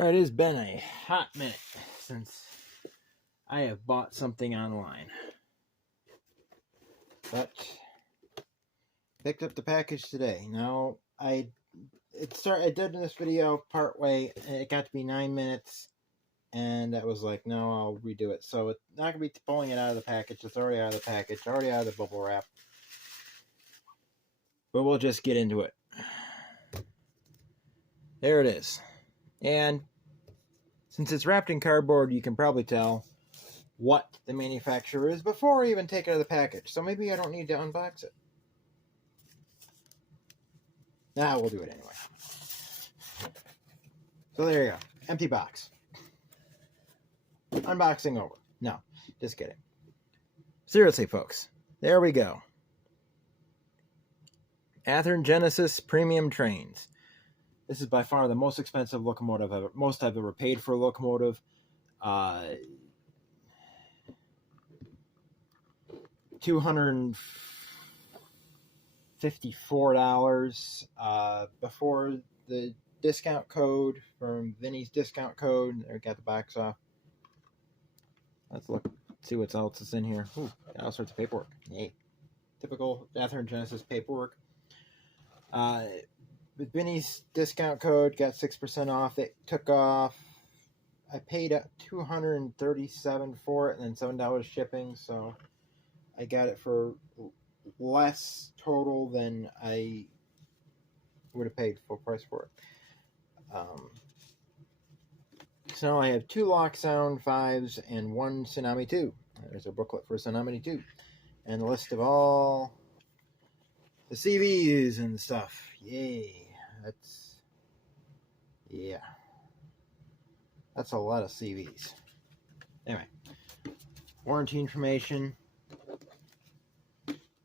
Alright, it has been a hot minute since I have bought something online. But picked up the package today. Now I did this video part way and it got to be 9 minutes and I was like, no, I'll redo it. So it's not gonna be pulling it out of the package. It's already out of the package, already out of the bubble wrap. But we'll just get into it. There it is. And since it's wrapped in cardboard, you can probably tell what the manufacturer is before I even take it out of the package. So maybe I don't need to unbox it. Nah, we'll do it anyway. So there you go. Empty box. Unboxing over. No, just kidding. Seriously, folks. There we go. Athearn Genesis Premium Trains. This is by far the most expensive locomotive I've ever paid for a locomotive. $254 before the discount code from Vinny's discount code. There, got the box off. Let's look, see what else is in here. Ooh, got all sorts of paperwork. Yay. Typical Athearn Genesis paperwork. With Vinny's discount code, got 6% off. It took off. I paid $237 for it and then $7 shipping, so I got it for less total than I would have paid full price for it. So I have 2 Lock Sound 5s and 1 Tsunami 2. There's a booklet for Tsunami 2. And a list of all the CVs and stuff. Yay. That's a lot of CVs. Anyway. Warranty information.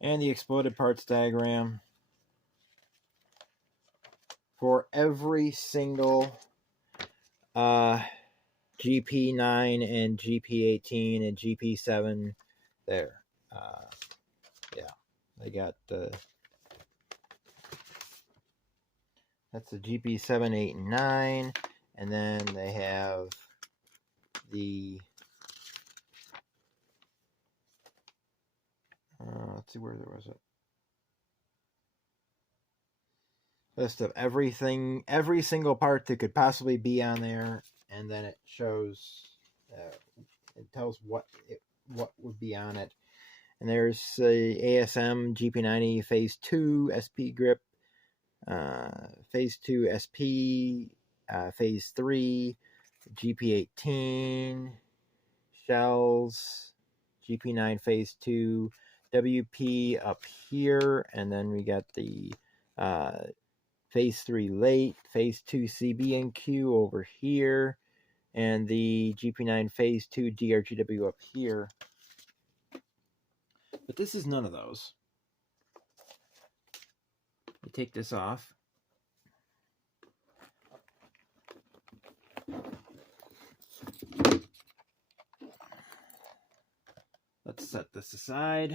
And the exploded parts diagram for every single GP9 and GP18 and GP7 there. Yeah, they got that's the GP7, 8, and 9, and then they have the let's see, where there was it. List of everything, every single part that could possibly be on there, and then it shows, it tells what would be on it. And there's ASM GP90 Phase 2 SP grip, Phase 2 SP, Phase 3 GP18 shells, GP9 Phase 2 WP up here, and then we got the Phase 3 late, Phase 2 CB&Q over here, and the GP9 Phase 2 DRGW up here. But this is none of those. We take this off. Let's set this aside.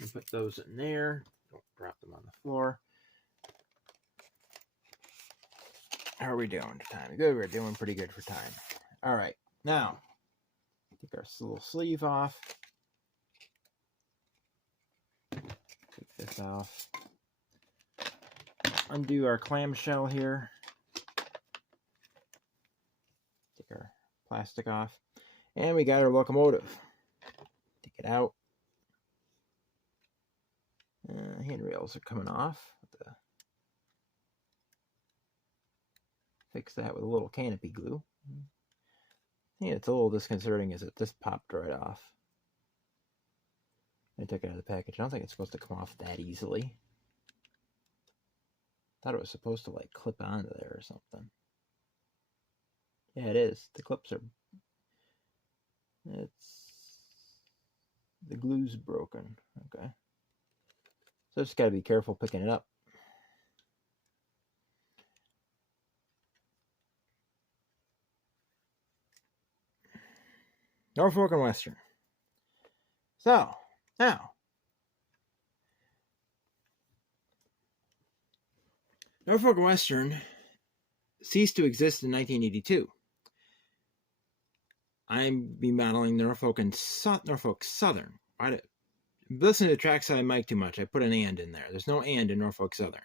And put those in there. Don't drop them on the floor. How are we doing for time? Good, we're doing pretty good for time. Alright, now, take our little sleeve off. Take this off. Undo our clamshell here. Take our plastic off. And we got our locomotive. Take it out. Handrails are coming off. Fix that with a little canopy glue. Yeah, it's a little disconcerting as it just popped right off. I took it out of the package. I don't think it's supposed to come off that easily. Thought it was supposed to like clip onto there or something. Yeah, it is. The clips are... the glue's broken. Okay. So just gotta be careful picking it up. Norfolk and Western. So, now, Norfolk and Western ceased to exist in 1982. I'm remodeling Norfolk Southern. Listen to the trackside mic too much. I put an and in there. There's no and in Norfolk Southern.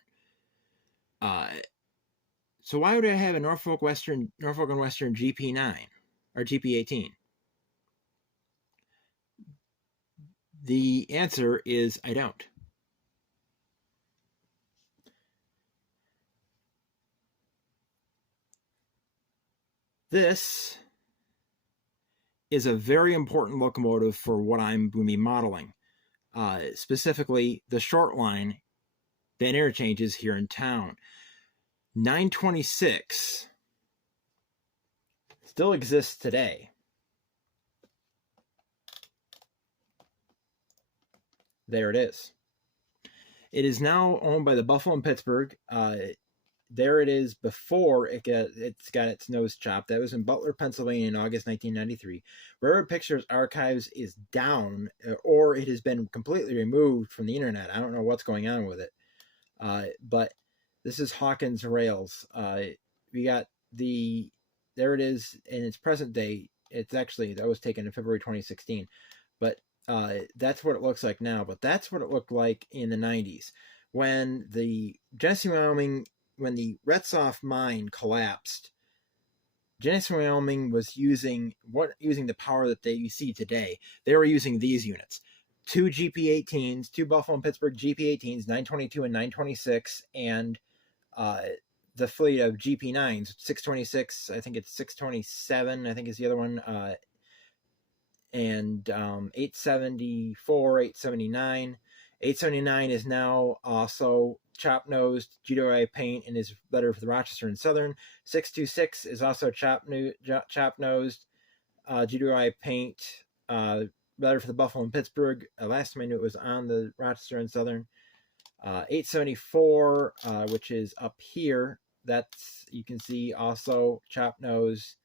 So why would I have a Norfolk and Western GP9 or GP18? The answer is I don't. This is a very important locomotive for what I'm going to be modeling. Specifically, the short line that interchanges here in town. 926 still exists today. There it is. It is now owned by the Buffalo and Pittsburgh. There it is before it's got its nose chopped. That was in Butler, Pennsylvania in August 1993. Railroad Pictures Archives is down, or it has been completely removed from the internet. I don't know what's going on with it. But this is Hawkins Rails. We got there it is in its present day. That was taken in February 2016. But that's what it looks like now. But that's what it looked like in the 90s. When the Genesee, Wyoming, when the Retzoff mine collapsed, Genesee, Wyoming was using the power that you see today. They were using these units. 2 GP18s, 2 Buffalo and Pittsburgh GP18s, 922 and 926, and the fleet of GP9s, 626, I think it's 627, I think is the other one, and 874, 879. 879 is now also chop-nosed GWI paint and is better for the Rochester and Southern. 626 is also chop-nosed GWI paint, better for the Buffalo and Pittsburgh. Last time I knew it was on the Rochester and Southern. 874, which is up here, you can see also chop-nose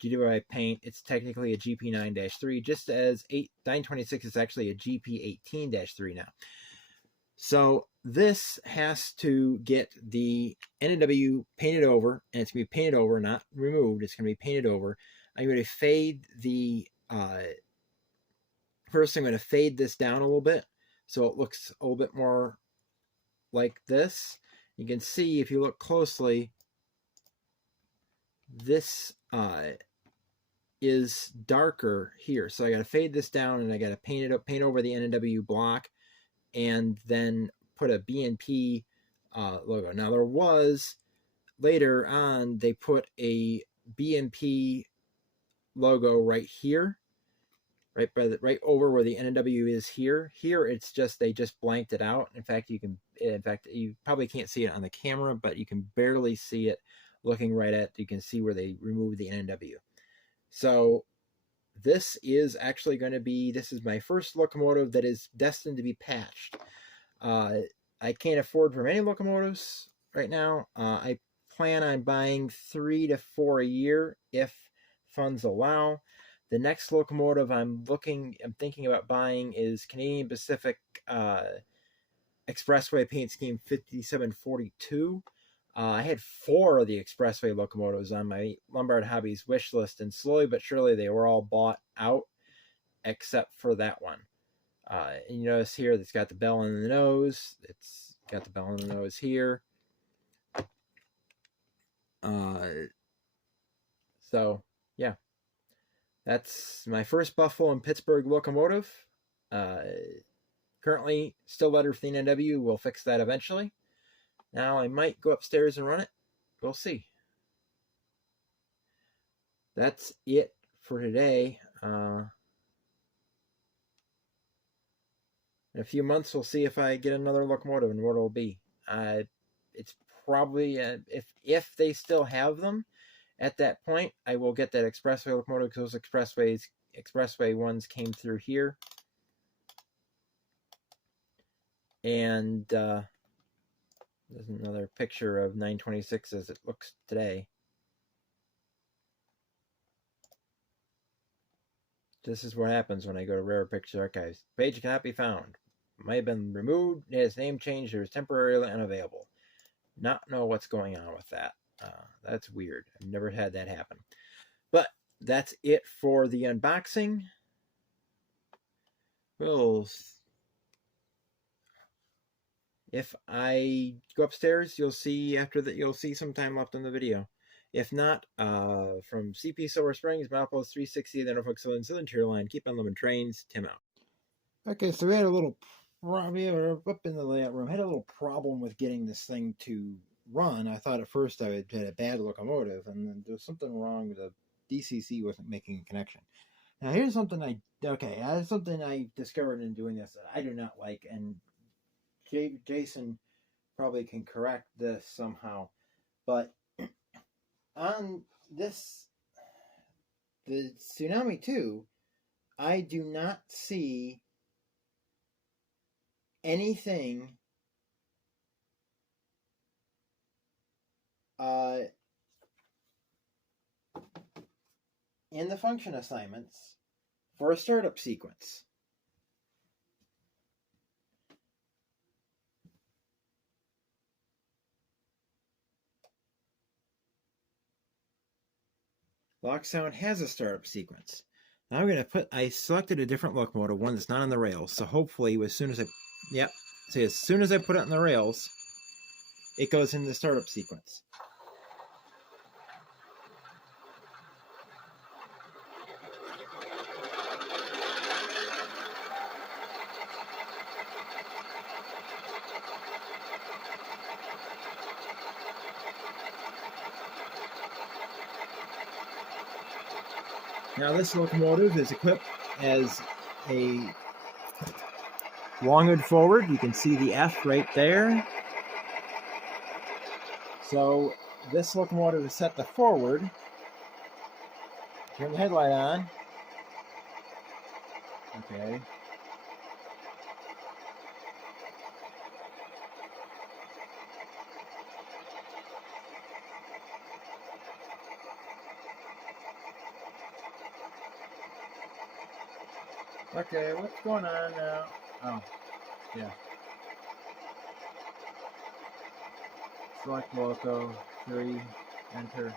GWI paint. It's technically a GP9-3, just as 926 is actually a GP18-3 now. So this has to get the NW painted over, and it's going to be painted over, not removed. It's going to be painted over. I'm going to fade first I'm going to fade this down a little bit so it looks a little bit more like this. You can see if you look closely, this is darker here. So I got to fade this down, and I got to paint over the NW block, and then put a BNP logo. Now there was, later on, they put a BNP logo right here, right over where the NW is here. Here it's just, they just blanked it out. In fact, you probably can't see it on the camera, but you can barely see it looking right at, you can see where they removed the NW. So this is actually going to be, this is my first locomotive that is destined to be patched. I can't afford very many locomotives right now. I plan on buying 3 to 4 a year if funds allow. The next locomotive I'm thinking about buying is Canadian Pacific Expressway Paint Scheme 5742. I had 4 of the Expressway locomotives on my Lombard Hobbies wish list, and slowly but surely they were all bought out except for that one. And you notice here that's got the bell in the nose. It's got the bell in the nose here. So, yeah. That's my first Buffalo and Pittsburgh locomotive. Currently, still better for the NW. We'll fix that eventually. Now, I might go upstairs and run it. We'll see. That's it for today. In a few months, we'll see if I get another locomotive and what it'll be. It's probably, if they still have them, at that point, I will get that Expressway locomotive, because those Expressway ones came through here. And there's another picture of 926 as it looks today. This is what happens when I go to Rare Pictures Archives. Page cannot be found. Might have been removed. Its name changed. Or is temporarily unavailable. Not know what's going on with that. That's weird. I've never had that happen. But that's it for the unboxing. Well, if I go upstairs, you'll see after that. You'll see some time left on the video. If not, from CP Silver Springs, Milepost 360, the Norfolk Southern Tier Line. Keep on living trains. Tim out. Okay, so we had a little problem up in the layout room. Had a little problem with getting this thing to run. I thought at first I had a bad locomotive, and then there was something wrong with the DCC wasn't making a connection. Now here's something I discovered in doing this that I do not like, and Jason probably can correct this somehow, but on this, the Tsunami 2, I do not see anything in the function assignments for a startup sequence. Locksound has a startup sequence. Now I'm going to I selected a different locomotive, one that's not on the rails, so hopefully as soon as I put it on the rails, it goes in the startup sequence. Now this locomotive is equipped as a long hood forward. You can see the F right there. So this locomotive is set to forward. Turn the headlight on. Okay. Okay, what's going on now? Oh, yeah. Select loco, 3, enter.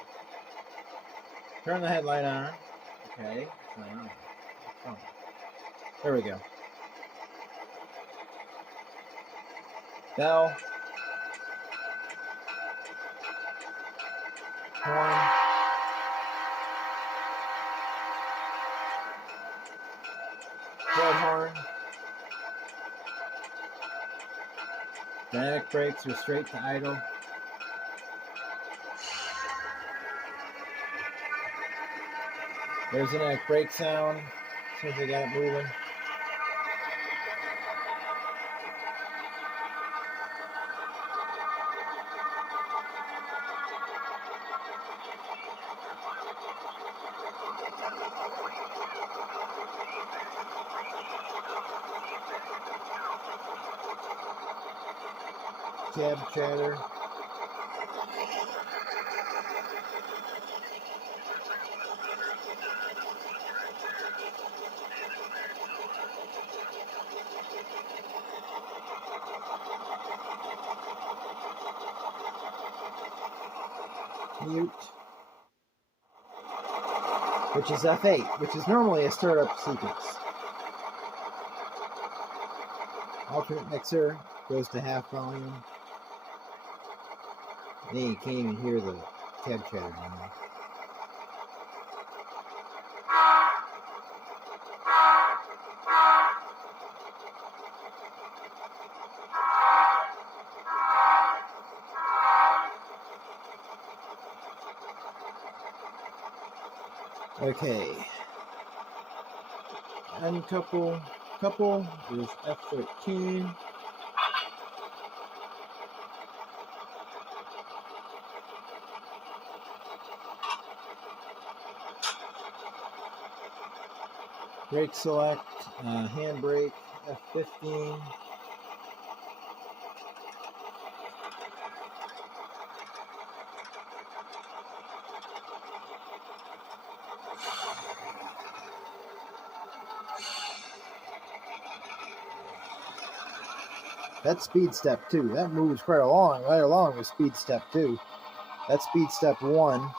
Turn the headlight on. Okay. Oh. There we go. Bell. Horn. Red horn. Dynamic brakes are straight to idle. There's a dynamic brake sound. As soon as I got it moving. Cab chatter. Mute. Which is F8, which is normally a startup sequence. Alternate mixer goes to half volume. Then you can't even hear the cab chatter anymore. Okay. Uncouple is F13. Brake select, handbrake, F15. That's speed step 2. That moves right along with speed step 2. That's speed step 1.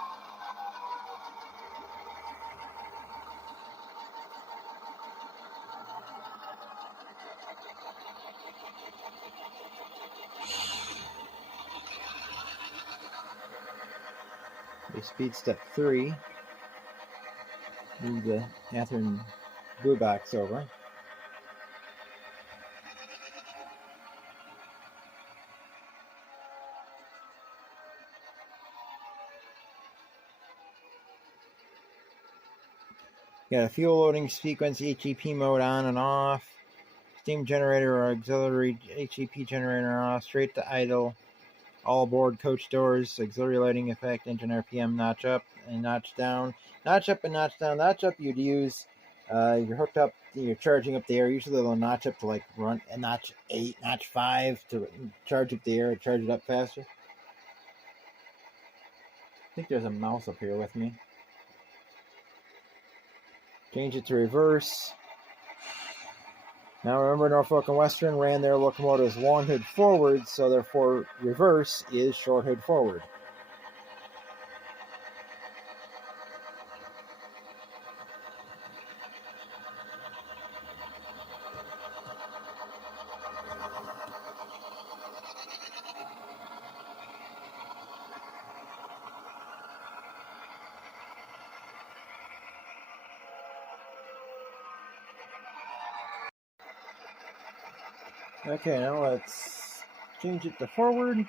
Speed step 3. Move the Catherine blue box over. Got a fuel loading sequence, HEP mode on and off. Steam generator or auxiliary HEP generator off. Straight to idle. All aboard coach doors. Auxiliary lighting effect. Engine RPM notch up and notch down. Notch up and notch down. Notch up you'd use. You're hooked up. You're charging up the air. Usually they'll notch up to like run a notch 8, notch 5 to charge up the air, charge it up faster. I think there's a mouse up here with me. Change it to reverse. Now remember, Norfolk and Western ran their locomotives long hood forward, so therefore reverse is short hood forward. Okay, now let's change it to forward.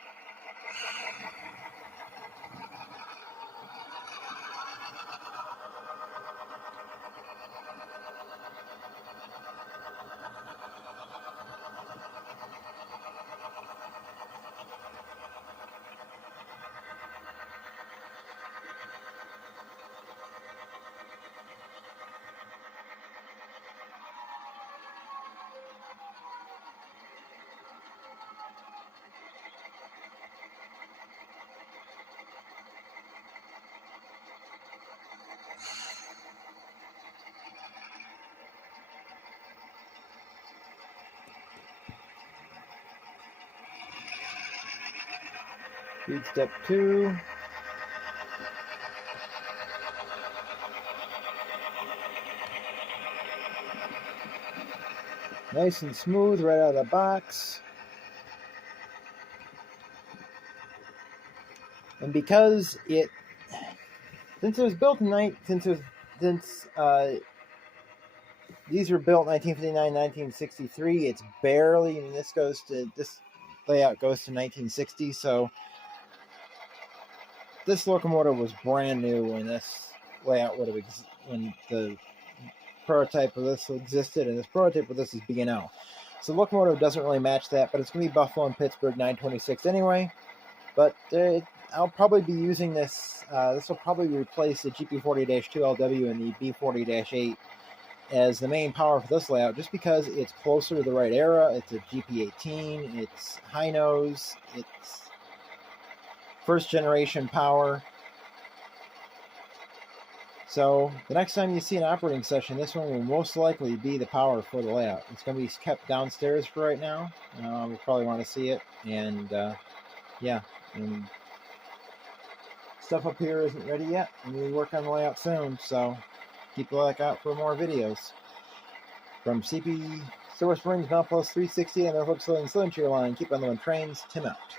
Speed step 2. Nice and smooth right out of the box. And because since it was built in these were built in 1959, 1963, it's barely, this layout goes to 1960, so this locomotive was brand new when this layout would have when the prototype of this existed, and this prototype of this is B&O. So the locomotive doesn't really match that, but it's going to be Buffalo and Pittsburgh 926 anyway. But I'll probably be using this. This will probably replace the GP40-2LW and the B40-8 as the main power for this layout, just because it's closer to the right era. It's a GP18. It's high nose. It's first generation power. So the next time you see an operating session, this one will most likely be the power for the layout. It's going to be kept downstairs for right now. We'll probably want to see it. And yeah, and stuff up here isn't ready yet. And we work on the layout soon, so keep a lookout for more videos. From CP Silver Springs, Mount Post 360 and the Hook Cylinder Line, keep on the one trains, Tim out.